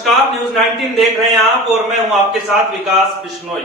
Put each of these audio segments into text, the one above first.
नमस्कार, न्यूज 19 देख रहे हैं आप और मैं हूं आपके साथ विकास बिश्नोई।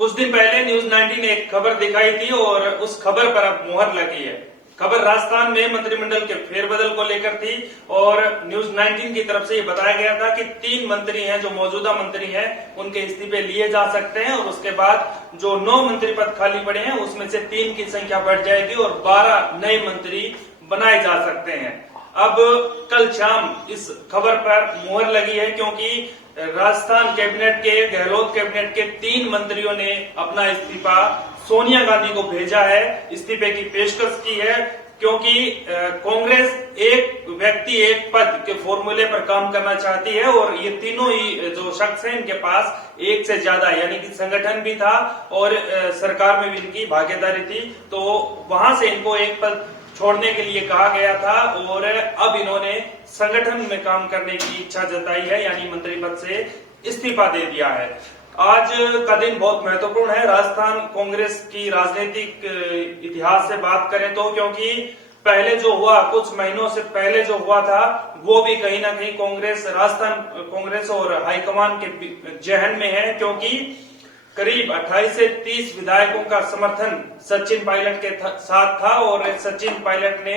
कुछ दिन पहले न्यूज 19 ने एक खबर दिखाई थी और उस खबर पर अब मुहर लगी है। खबर राजस्थान में मंत्रिमंडल के फेरबदल को लेकर थी और न्यूज 19 की तरफ से ये बताया गया था कि 3 मंत्री हैं जो मौजूदा मंत्री हैं उनके इस्तीफे लिए जा सकते हैं और उसके बाद जो 9 मंत्री पद खाली पड़े हैं उसमें से 3 की संख्या बढ़ जाएगी और 12 नए मंत्री बनाए जा सकते हैं। अब कल शाम इस खबर पर मुहर लगी है क्योंकि राजस्थान कैबिनेट के गहलोत कैबिनेट के 3 मंत्रियों ने अपना इस्तीफा सोनिया गांधी को भेजा है, इस्तीफे की पेशकश की है क्योंकि कांग्रेस एक व्यक्ति एक पद के फॉर्मूले पर काम करना चाहती है और ये तीनों ही जो शख्स हैं इनके पास एक से ज्यादा यानी कि संगठन भी था और सरकार में भी इनकी भागीदारी थी, तो वहां से इनको एक पद छोड़ने के लिए कहा गया था और अब इन्होंने संगठन में काम करने की इच्छा जताई है यानी मंत्री पद से इस्तीफा दे दिया है। आज का दिन बहुत महत्वपूर्ण है राजस्थान कांग्रेस की राजनीतिक इतिहास से बात करें तो, क्योंकि पहले जो हुआ कुछ महीनों से पहले जो हुआ था वो भी कहीं ना कहीं कांग्रेस राजस्थान कांग्रेस और हाईकमान के जहन में है, क्योंकि करीब 28 से 30 विधायकों का समर्थन सचिन पायलट के साथ था और सचिन पायलट ने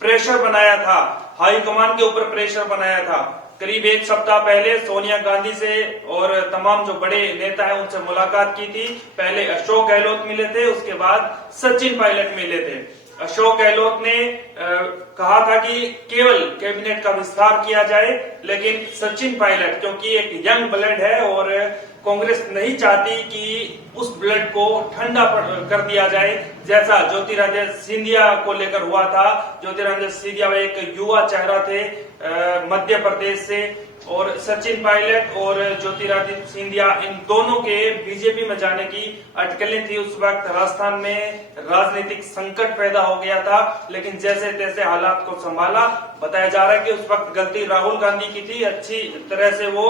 प्रेशर बनाया था, हाईकमान के ऊपर प्रेशर बनाया था। करीब एक सप्ताह पहले सोनिया गांधी से और तमाम जो बड़े नेता हैं उनसे मुलाकात की थी। पहले अशोक गहलोत मिले थे, उसके बाद सचिन पायलट मिले थे। अशोक गहलोत ने कहा था कि केवल कैबिनेट का विस्तार किया जाए, लेकिन सचिन पायलट क्योंकि एक यंग ब्लड है और कांग्रेस नहीं चाहती कि उस ब्लड को ठंडा कर दिया जाए, जैसा ज्योतिरादित्य सिंधिया को लेकर हुआ था। ज्योतिरादित्य सिंधिया एक युवा चेहरा थे मध्य प्रदेश से और सचिन पायलट और ज्योतिरादित्य सिंधिया इन दोनों के बीजेपी में जाने की अटकलें थी। उस वक्त राजस्थान में राजनीतिक संकट पैदा हो गया था, लेकिन जैसे तैसे हालात को संभाला। बताया जा रहा है कि उस वक्त गलती राहुल गांधी की थी, अच्छी तरह से वो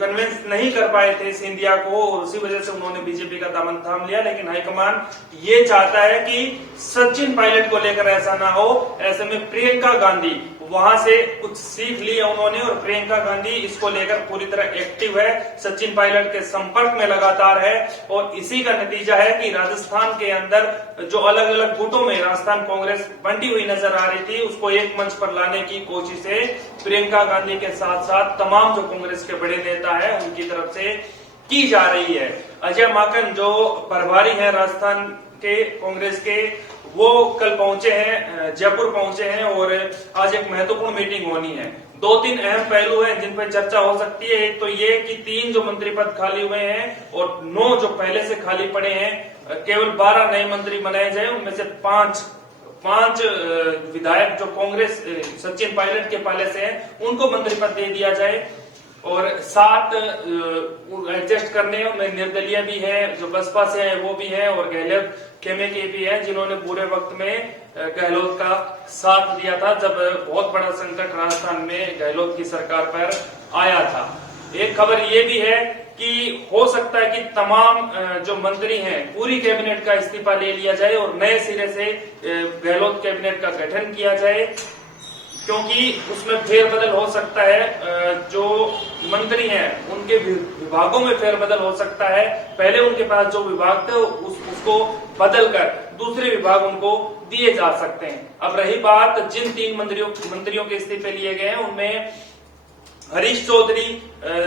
कन्विंस नहीं कर पाए थे सिंधिया को और उसी वजह से उन्होंने बीजेपी का दामन थाम लिया। लेकिन हाईकमान ये चाहता है कि सचिन पायलट को लेकर ऐसा ना हो। ऐसे में प्रियंका गांधी वहां से कुछ सीख लिया उन्होंने और प्रियंका गांधी इसको लेकर पूरी तरह एक्टिव है, सचिन पायलट के संपर्क में लगातार है और इसी का नतीजा है कि राजस्थान के अंदर जो अलग अलग गुटों में राजस्थान कांग्रेस बंटी हुई नजर आ रही थी उसको एक मंच पर लाने की कोशिशें प्रियंका गांधी के साथ साथ तमाम जो कांग्रेस के बड़े नेता है उनकी तरफ से की जा रही है। अजय माकन जो प्रभारी है राजस्थान के कांग्रेस के, वो कल पहुंचे हैं, जयपुर पहुंचे हैं और आज एक महत्वपूर्ण मीटिंग होनी है। 2-3 अहम पहलू हैं जिन पर चर्चा हो सकती है। एक तो ये कि 3 जो मंत्री पद खाली हुए हैं और 9 जो पहले से खाली पड़े हैं, केवल 12 नए मंत्री बनाए जाए, उनमें से 5 विधायक जो कांग्रेस सचिन पायलट के पाले से हैं उनको मंत्री पद दे दिया जाए और 7 एडजस्ट करने में निर्दलीय भी है, जो बसपा से है वो भी है और गहलोत खेमे के भी है जिन्होंने पूरे वक्त में गहलोत का साथ दिया था जब बहुत बड़ा संकट राजस्थान में गहलोत की सरकार पर आया था। एक खबर ये भी है कि हो सकता है कि तमाम जो मंत्री हैं पूरी कैबिनेट का इस्तीफा ले लिया जाए और नए सिरे से गहलोत कैबिनेट का गठन किया जाए, क्योंकि उसमें फेरबदल हो सकता है। जो मंत्री हैं उनके विभागों में फेरबदल हो सकता है। पहले उनके पास जो विभाग थे उसको बदलकर दूसरे विभाग उनको दिए जा सकते हैं। अब रही बात जिन 3 मंत्रियों के इस्तीफे लिए गए हैं उनमें हरीश चौधरी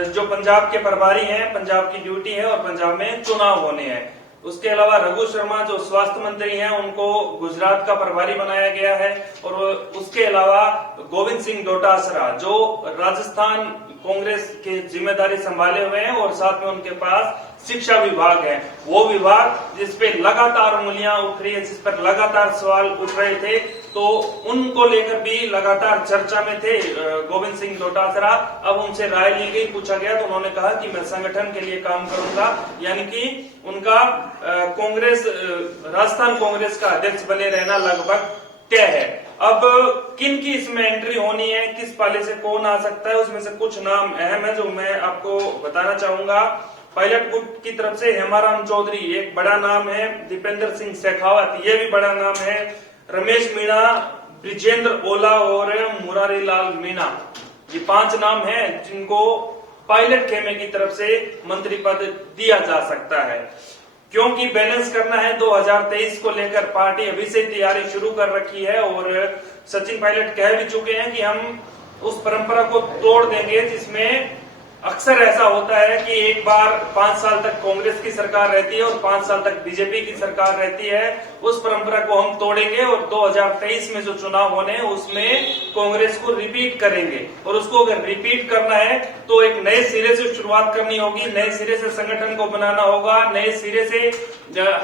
जो पंजाब के प्रभारी हैं, पंजाब की ड्यूटी है और पंजाब में चुनाव होने हैं। उसके अलावा रघु शर्मा जो स्वास्थ्य मंत्री हैं उनको गुजरात का प्रभारी बनाया गया है और उसके अलावा गोविंद सिंह डोटासरा जो राजस्थान कांग्रेस की जिम्मेदारी संभाले हुए हैं और साथ में उनके पास शिक्षा विभाग है, वो विभाग जिसपे लगातार उंगलियां उठ रही है, जिस पर लगातार सवाल उठ रहे थे, तो उनको लेकर भी लगातार चर्चा में थे गोविंद सिंह डोटासरा। अब उनसे राय ली गई, पूछा गया तो उन्होंने कहा कि मैं संगठन के लिए काम करूंगा, यानी कि उनका कांग्रेस राजस्थान कांग्रेस का अध्यक्ष बने रहना लगभग तय है। अब किन की इसमें एंट्री होनी है, किस पाले से कौन आ सकता है, उसमें से कुछ नाम अहम है जो मैं आपको बताना चाहूंगा। पायलट गुट की तरफ से हेमाराम चौधरी एक बड़ा नाम है, दीपेंद्र सिंह शेखावत ये भी बड़ा नाम है, रमेश मीणा, ब्रिजेंद्र ओला और मुरारी लाल मीणा, ये 5 नाम हैं जिनको पायलट खेमे की तरफ से मंत्री पद दिया जा सकता है। क्योंकि बैलेंस करना है 2023 को लेकर पार्टी अभी से तैयारी शुरू कर रखी है और सचिन पायलट कह भी चुके हैं कि हम उस परंपरा को तोड़ देंगे जिसमें अक्सर ऐसा होता है कि एक बार 5 साल तक कांग्रेस की सरकार रहती है और 5 साल तक बीजेपी की सरकार रहती है। उस परंपरा को हम तोड़ेंगे और 2023 में जो चुनाव होने हैं उसमें कांग्रेस को रिपीट करेंगे और उसको अगर रिपीट करना है तो एक नए सिरे से शुरुआत करनी होगी, नए सिरे से संगठन को बनाना होगा, नए सिरे से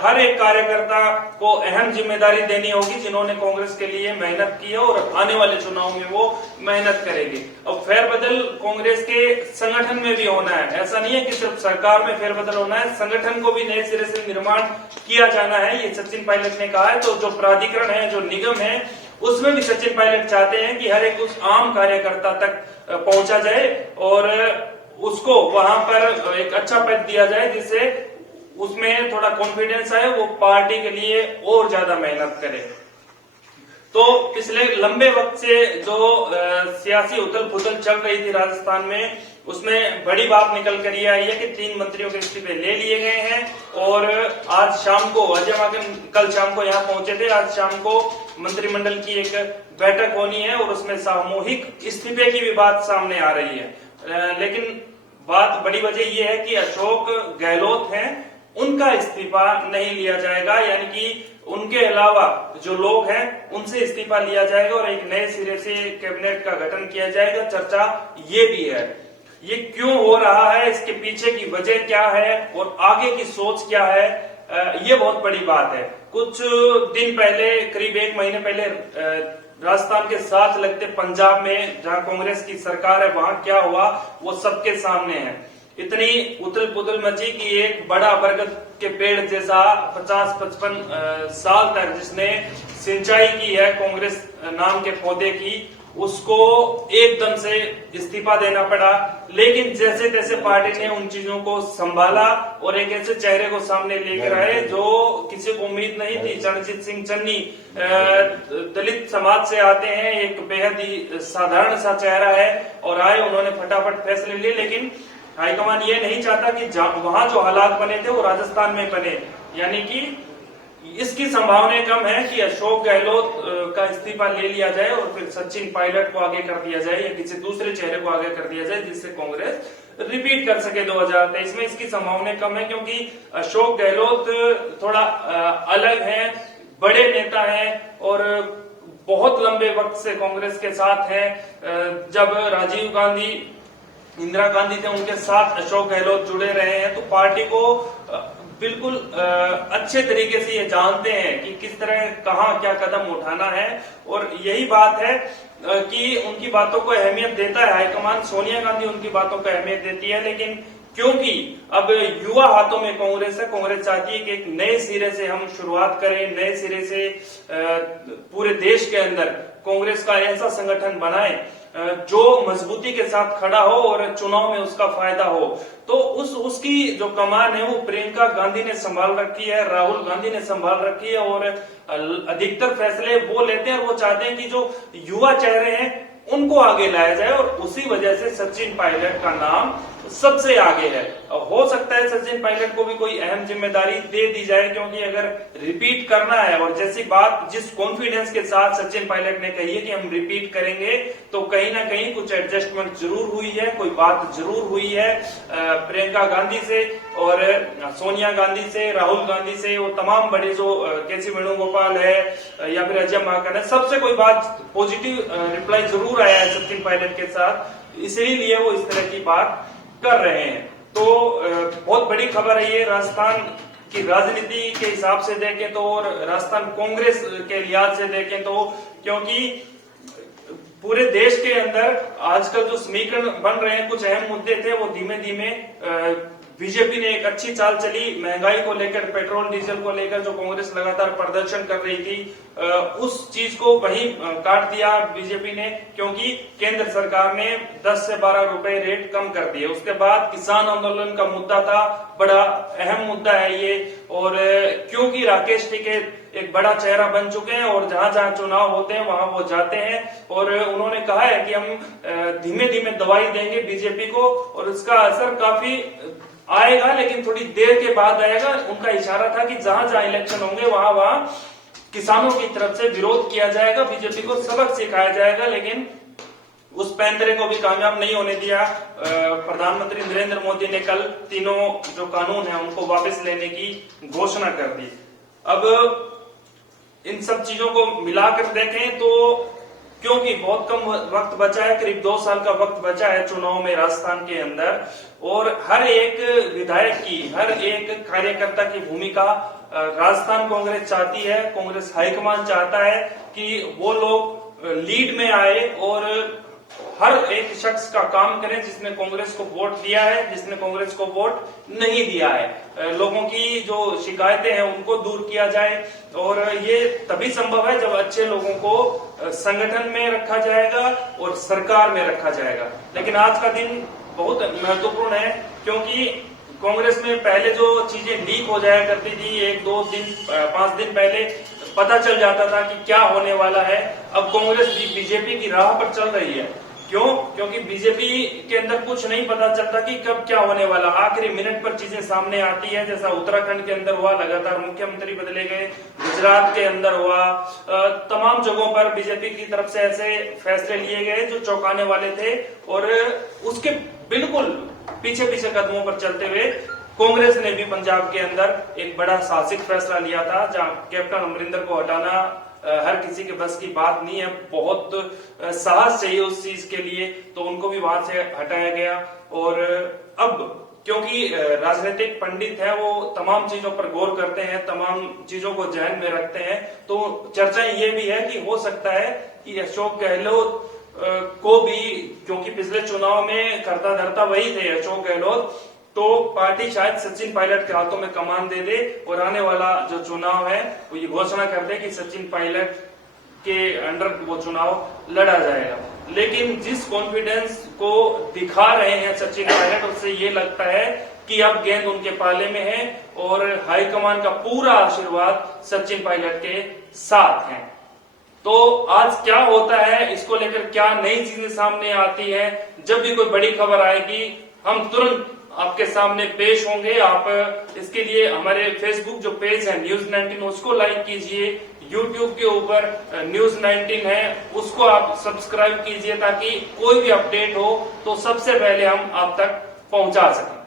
हर एक कार्यकर्ता को अहम जिम्मेदारी देनी होगी जिन्होंने कांग्रेस के लिए मेहनत की है और आने वाले चुनाव में वो मेहनत करेंगे। अब फेरबदल कांग्रेस के संगठन में भी होना है, ऐसा नहीं है कि सिर्फ सरकार में फेरबदल होना है, संगठन को भी नए सिरे से निर्माण किया जाना है, ये सचिन पायलट ने कहा है। तो जो प्राधिकरण है, जो निगम है, उसमें भी सचिन पायलट चाहते हैं कि हर एक उस आम कार्यकर्ता तक पहुंचा जाए और उसको वहां पर एक अच्छा पद दिया जाए जिससे उसमें थोड़ा कॉन्फिडेंस आए, वो पार्टी के लिए और ज्यादा मेहनत करे। तो पिछले लंबे वक्त से जो सियासी उथल पुथल चल रही थी राजस्थान में, उसमें बड़ी बात निकल कर ये आई है कि 3 मंत्रियों के इस्तीफे ले लिए गए हैं और आज शाम को अजय माकन कल शाम को यहाँ पहुंचे थे, आज शाम को मंत्रिमंडल की एक बैठक होनी है और उसमें सामूहिक इस्तीफे की भी बात सामने आ रही है। लेकिन बात बड़ी वजह यह है कि अशोक गहलोत हैं, उनका इस्तीफा नहीं लिया जाएगा, यानी कि उनके अलावा जो लोग हैं उनसे इस्तीफा लिया जाएगा और एक नए सिरे से कैबिनेट का गठन किया जाएगा। चर्चा ये भी है, ये क्यों हो रहा है, इसके पीछे की वजह क्या है और आगे की सोच क्या है, ये बहुत बड़ी बात है। कुछ दिन पहले, करीब 1 महीने पहले, राजस्थान के साथ लगते पंजाब में जहां कांग्रेस की सरकार है, वहां क्या हुआ वो सबके सामने है। इतनी उथल पुथल मची कि एक बड़ा बरगद के पेड़ जैसा 50-55 साल तक जिसने सिंचाई की है कांग्रेस नाम के पौधे की, उसको एकदम से इस्तीफा देना पड़ा। लेकिन जैसे तैसे पार्टी ने उन चीजों को संभाला और एक ऐसे चेहरे को सामने लेकर आए जो किसी को उम्मीद नहीं थी। चरणजीत सिंह चन्नी दलित समाज से आते हैं, एक बेहद ही साधारण सा चेहरा है और आए, उन्होंने फटाफट फैसले लिए। लेकिन हाईकमान ये नहीं चाहता कि वहां जो हालात बने थे वो राजस्थान में बने, यानी कि इसकी संभावना कम है कि अशोक गहलोत का इस्तीफा ले लिया जाए और फिर सचिन पायलट को आगे कर दिया जाए या किसी दूसरे चेहरे को आगे कर दिया जाए जिससे कांग्रेस रिपीट कर सके 2023 में। इसकी संभावना कम है क्योंकि अशोक गहलोत थोड़ा अलग हैं, बड़े नेता हैं और बहुत लंबे वक्त से कांग्रेस के साथ हैं। जब राजीव गांधी, इंदिरा गांधी थे, उनके साथ अशोक गहलोत जुड़े रहे हैं, तो पार्टी को बिल्कुल अच्छे तरीके से ये जानते हैं कि किस तरह कहां क्या कदम उठाना है और यही बात है कि उनकी बातों को अहमियत देता है हाईकमान। सोनिया गांधी उनकी बातों को अहमियत देती है, लेकिन क्योंकि अब युवा हाथों में कांग्रेस है, कांग्रेस चाहती है कि एक नए सिरे से हम शुरुआत करें, नए सिरे से पूरे देश के अंदर कांग्रेस का ऐसा संगठन बनाए जो मजबूती के साथ खड़ा हो और चुनाव में उसका फायदा हो। तो उसकी जो कमान है वो प्रियंका गांधी ने संभाल रखी है, राहुल गांधी ने संभाल रखी है और अधिकतर फैसले वो लेते हैं और वो चाहते हैं कि जो युवा चेहरे हैं उनको आगे लाया जाए और उसी वजह से सचिन पायलट का नाम सबसे आगे है। हो सकता है सचिन पायलट को भी कोई अहम जिम्मेदारी दे दी जाए, क्योंकि अगर रिपीट करना है और जैसी बात जिस कॉन्फिडेंस के साथ सचिन पायलट ने कही है कि हम रिपीट करेंगे, तो कहीं ना कहीं कुछ एडजस्टमेंट जरूर हुई है, कोई बात जरूर हुई है प्रियंका गांधी से और सोनिया गांधी से, राहुल गांधी से, वो तमाम बड़े जो केसी वेणुगोपाल है या फिर अजय माकन है, सबसे कोई बात पॉजिटिव रिप्लाई जरूर आया है सचिन पायलट के साथ, इसीलिए वो इस तरह की बात कर रहे हैं। तो बहुत बड़ी खबर है ये राजस्थान की राजनीति के हिसाब से देखें तो और राजस्थान कांग्रेस के लिहाज से देखें तो, क्योंकि पूरे देश के अंदर आजकल जो समीकरण बन रहे हैं, कुछ अहम मुद्दे थे वो धीमे धीमे बीजेपी ने एक अच्छी चाल चली, महंगाई को लेकर, पेट्रोल डीजल को लेकर जो कांग्रेस लगातार प्रदर्शन कर रही थी, उस चीज को वहीं काट दिया बीजेपी ने, क्योंकि केंद्र सरकार ने 10 से 12 रुपए रेट कम कर दिए। उसके बाद किसान आंदोलन का मुद्दा था, बड़ा अहम मुद्दा है ये, और क्योंकि राकेश टिकैत एक बड़ा चेहरा बन चुके हैं और जहां जहां चुनाव होते हैं वहां वो जाते हैं, और उन्होंने कहा है कि हम धीमे धीमे दवाई देंगे बीजेपी को और इसका असर काफी आएगा, लेकिन थोड़ी देर के बाद आएगा। उनका इशारा था कि जहां जहां इलेक्शन होंगे वहां वहां किसानों की तरफ से विरोध किया जाएगा, बीजेपी को सबक सिखाया जाएगा, लेकिन उस पैंतरे को भी कामयाब नहीं होने दिया। प्रधानमंत्री नरेंद्र मोदी ने कल तीनों जो कानून है उनको वापस लेने की घोषणा कर दी। अब इन सब चीजों को मिलाकर देखें तो क्योंकि बहुत कम वक्त बचा है, करीब 2 साल का वक्त बचा है चुनाव में राजस्थान के अंदर, और हर एक विधायक की, हर एक कार्यकर्ता की भूमिका राजस्थान कांग्रेस चाहती है, कांग्रेस हाईकमान चाहता है कि वो लोग लीड में आए और हर एक शख्स का काम करें जिसने कांग्रेस को वोट दिया है, जिसने कांग्रेस को वोट नहीं दिया है। लोगों की जो शिकायतें हैं उनको दूर किया जाए, और ये तभी संभव है जब अच्छे लोगों को संगठन में रखा जाएगा और सरकार में रखा जाएगा। लेकिन आज का दिन बहुत महत्वपूर्ण है, क्योंकि कांग्रेस में पहले जो चीजें लीक हो जाया करती थी, 1-2 दिन 5 दिन पहले पता चल जाता था कि क्या होने वाला है, अब कांग्रेस भी बीजेपी की राह पर चल रही है। क्यों? क्योंकि बीजेपी के अंदर कुछ नहीं पता चलता कि कब क्या होने वाला, आखिरी मिनट पर चीजें सामने आती है, जैसा उत्तराखंड के अंदर हुआ, लगातार मुख्यमंत्री बदले गए, गुजरात के अंदर हुआ, तमाम जगहों पर बीजेपी की तरफ से ऐसे फैसले लिए गए जो चौंकाने वाले थे, और उसके बिल्कुल पीछे पीछे कदमों पर चलते हुए कांग्रेस ने भी पंजाब के अंदर एक बड़ा साहसिक फैसला लिया था, जहां कैप्टन अमरिंदर को हटाना हर किसी के बस की बात नहीं है, बहुत साहस चाहिए उस चीज के लिए, तो उनको भी वहां से हटाया गया। और अब क्योंकि राजनीतिक पंडित है, वो तमाम चीजों पर गौर करते हैं, तमाम चीजों को ध्यान में रखते हैं, तो चर्चा ये भी है कि हो सकता है कि अशोक गहलोत को भी, क्योंकि पिछले चुनाव में करता धरता वही थे अशोक गहलोत, तो पार्टी शायद सचिन पायलट के हाथों में कमान दे दे और आने वाला जो चुनाव है वो ये घोषणा कर दे कि सचिन पायलट के अंडर वो चुनाव लड़ा जाएगा। लेकिन जिस कॉन्फिडेंस को दिखा रहे हैं सचिन पायलट, उससे ये लगता है कि अब गेंद उनके पाले में है और हाईकमान का पूरा आशीर्वाद सचिन पायलट के साथ है। तो आज क्या होता है, इसको लेकर क्या नई चीजें सामने आती है, जब भी कोई बड़ी खबर आएगी हम तुरंत आपके सामने पेश होंगे। आप इसके लिए हमारे फेसबुक जो पेज है न्यूज 19 उसको लाइक कीजिए, यूट्यूब के ऊपर न्यूज 19 है उसको आप सब्सक्राइब कीजिए, ताकि कोई भी अपडेट हो तो सबसे पहले हम आप तक पहुंचा सकें।